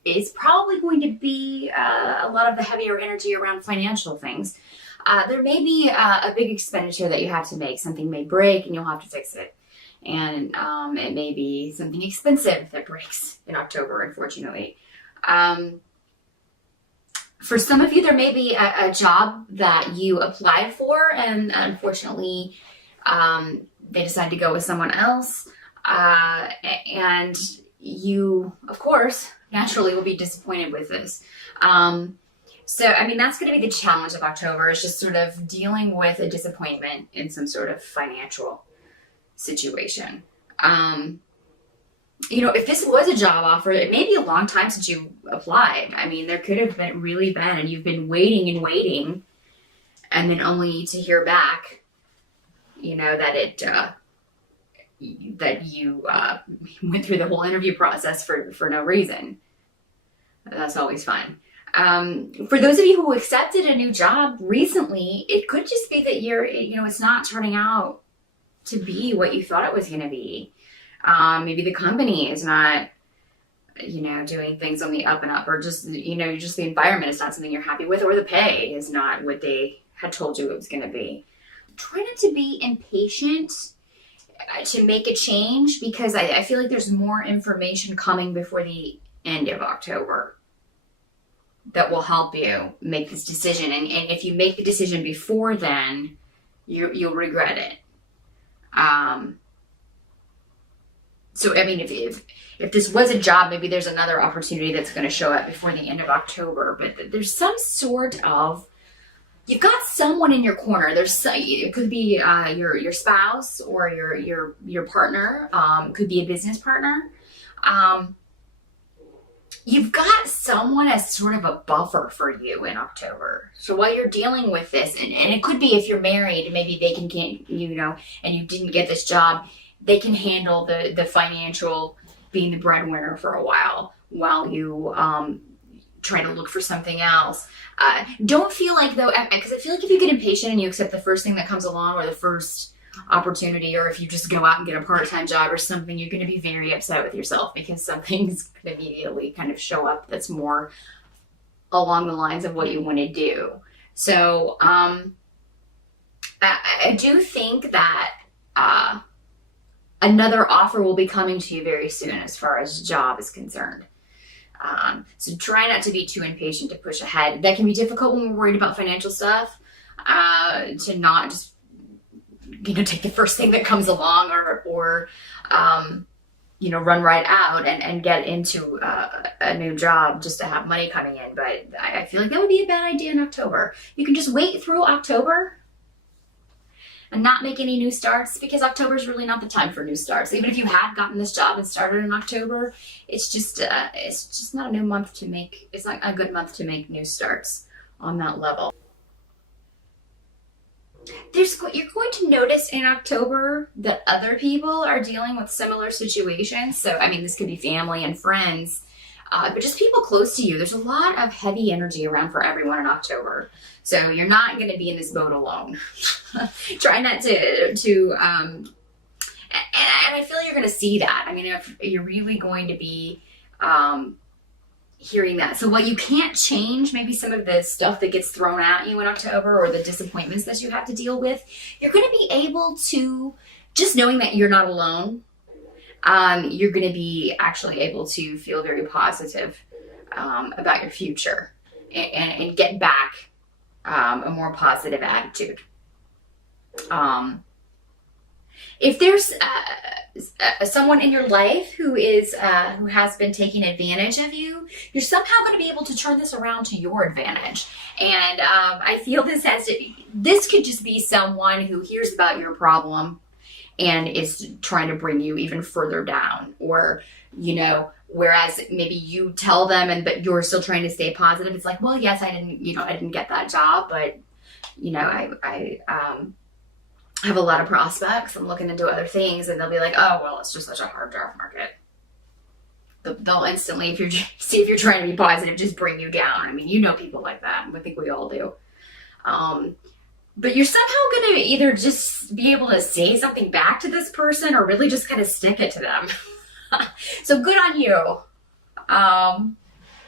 is probably going to be a lot of the heavier energy around financial things. There may be a big expenditure that you have to make. Something may break and you'll have to fix it. And it may be something expensive that breaks in October, unfortunately. For some of you, there may be a job that you applied for, and unfortunately, they decide to go with someone else. And you, of course, naturally will be disappointed with this. So, I mean, that's going to be the challenge of October, is just sort of dealing with a disappointment in some sort of financial situation. If this was a job offer, it may be a long time since you applied. I mean, there could have been, and you've been waiting and waiting, and then only to hear back, that you went through the whole interview process for no reason. That's always fun. For those of you who accepted a new job recently, it could just be that it's not turning out to be what you thought it was going to be. Maybe the company is not, doing things on the up and up, or just the environment is not something you're happy with, or the pay is not what they had told you it was going to be. Try not to be impatient to make a change, because I feel like there's more information coming before the end of October that will help you make this decision. And if you make the decision before then, you'll regret it. So, I mean, if this was a job, maybe there's another opportunity that's going to show up before the end of October, but there's some sort of, you've got someone in your corner. It could be your spouse or your partner. Could be a business partner. You've got someone as sort of a buffer for you in October. So while you're dealing with this, and it could be if you're married, maybe they can, and you didn't get this job, they can handle the financial, being the breadwinner for a while you try to look for something else. Don't feel like, though, because I feel like if you get impatient and you accept the first thing that comes along, or the first opportunity, or if you just go out and get a part-time job or something, you're going to be very upset with yourself, because something's going to immediately kind of show up that's more along the lines of what you want to do. So I do think that another offer will be coming to you very soon as far as job is concerned. So try not to be too impatient to push ahead. That can be difficult when we're worried about financial stuff, to not just, take the first thing that comes along, or run right out and get into a new job just to have money coming in. But I feel like that would be a bad idea in October. You can just wait through October and not make any new starts, because October is really not the time for new starts. Even if you had gotten this job and started in October, it's just not a new month to make. It's not a good month to make new starts on that level. You're going to notice in October that other people are dealing with similar situations. So, I mean, this could be family and friends, but just people close to you. There's a lot of heavy energy around for everyone in October. So you're not going to be in this boat alone. Try not to and I feel you're going to see that. I mean, if you're really going to be hearing that. So while you can't change maybe some of the stuff that gets thrown at you in October, or the disappointments that you have to deal with, you're going to be able to, just knowing that you're not alone, you're going to be actually able to feel very positive about your future, and get back a more positive attitude. If there's someone in your life who has been taking advantage of you, you're somehow going to be able to turn this around to your advantage. And I feel this could just be someone who hears about your problem and is trying to bring you even further down, or whereas maybe you tell them but you're still trying to stay positive. It's like, well, yes, I didn't get that job, but I have a lot of prospects. I'm looking into other things, and they'll be like, oh, well, it's just such a hard job market. They'll instantly, if you're trying to be positive, just bring you down. I mean, people like that. I think we all do. But you're somehow going to either just be able to say something back to this person, or really just kind of stick it to them. So good on you.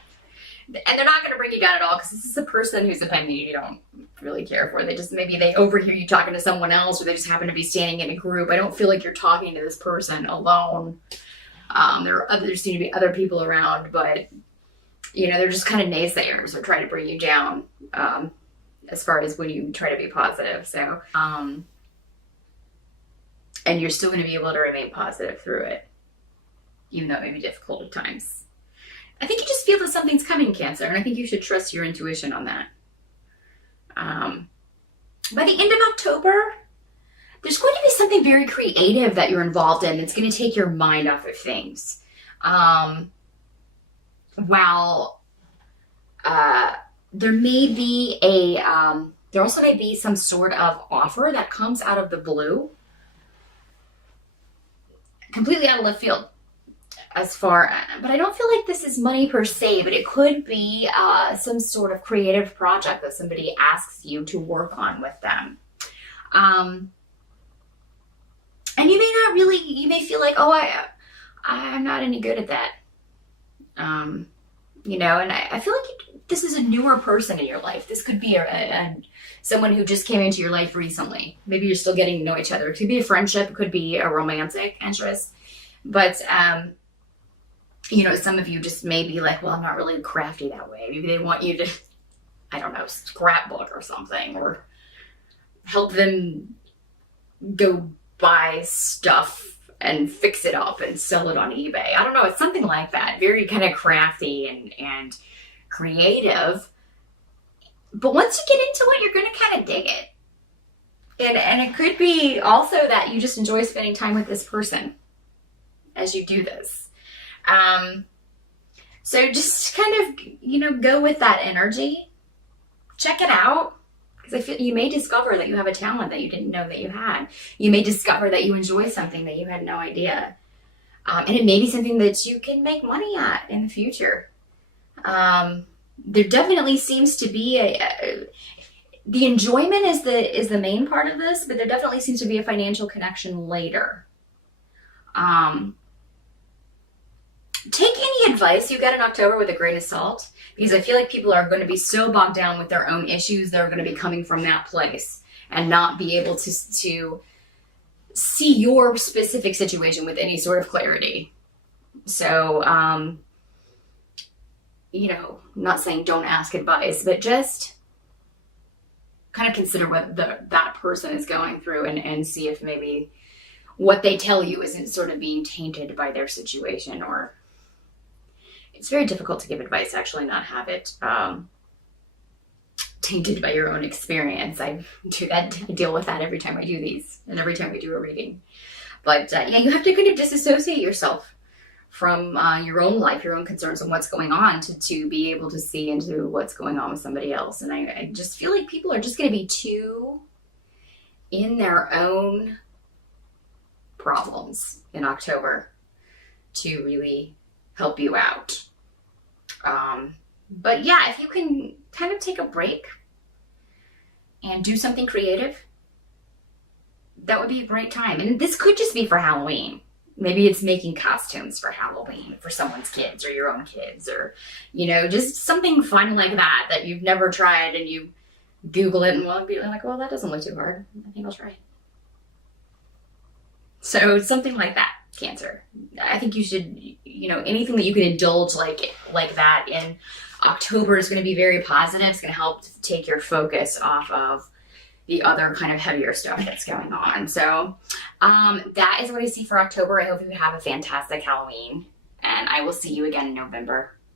And they're not going to bring you down at all, because this is a person whose opinion you don't really care for. They just, maybe they overhear you talking to someone else, or they just happen to be standing in a group. I don't feel like you're talking to this person alone. There seem to be other people around, but they're just kind of naysayers or try to bring you down, as far as when you try to be positive. So, and you're still going to be able to remain positive through it, even though it may be difficult at times. I think you just feel that something's coming, Cancer, and I think you should trust your intuition on that. By the end of October, there's going to be something very creative that you're involved in that's going to take your mind off of things. While there may be there also may be some sort of offer that comes out of the blue, completely out of left field. But I don't feel like this is money per se, but it could be some sort of creative project that somebody asks you to work on with them. And you may feel like, oh, I'm not any good at that. And I feel like this is a newer person in your life. This could be someone who just came into your life recently. Maybe you're still getting to know each other. It could be a friendship. It could be a romantic interest. But, some of you just may be like, well, I'm not really crafty that way. Maybe they want you to, I don't know, scrapbook or something, or help them go buy stuff and fix it up and sell it on eBay. I don't know. It's something like that. Very kind of crafty and creative. But once you get into it, you're going to kind of dig it. And it could be also that you just enjoy spending time with this person as you do this. So just kind of, go with that energy. Check it out. Because I feel you may discover that you have a talent that you didn't know that you had. You may discover that you enjoy something that you had no idea. And it may be something that you can make money at in the future. There definitely seems to be the enjoyment is the main part of this, but there definitely seems to be a financial connection later. Take any advice you get in October with a grain of salt, because I feel like people are going to be so bogged down with their own issues. They're going to be coming from that place and not be able to see your specific situation with any sort of clarity. So, not saying don't ask advice, but just kind of consider what that person is going through and see if maybe what they tell you isn't sort of being tainted by their situation. Or it's very difficult to give advice, actually, not have it tainted by your own experience. I deal with that every time I do these and every time we do a reading. But you have to kind of disassociate yourself from your own life, your own concerns, and what's going on to be able to see into what's going on with somebody else. And I just feel like people are just going to be too in their own problems in October to really help you out. But if you can kind of take a break and do something creative, that would be a great time. And this could just be for Halloween. Maybe it's making costumes for Halloween for someone's kids or your own kids, or, just something fun like that you've never tried, and you Google it and be like, well, that doesn't look too hard. I think I'll try it. So something like that, Cancer. I think you should, anything that you can indulge like that in October is going to be very positive. It's going to help take your focus off of the other kind of heavier stuff that's going on. So that is what I see for October. I hope you have a fantastic Halloween, and I will see you again in November.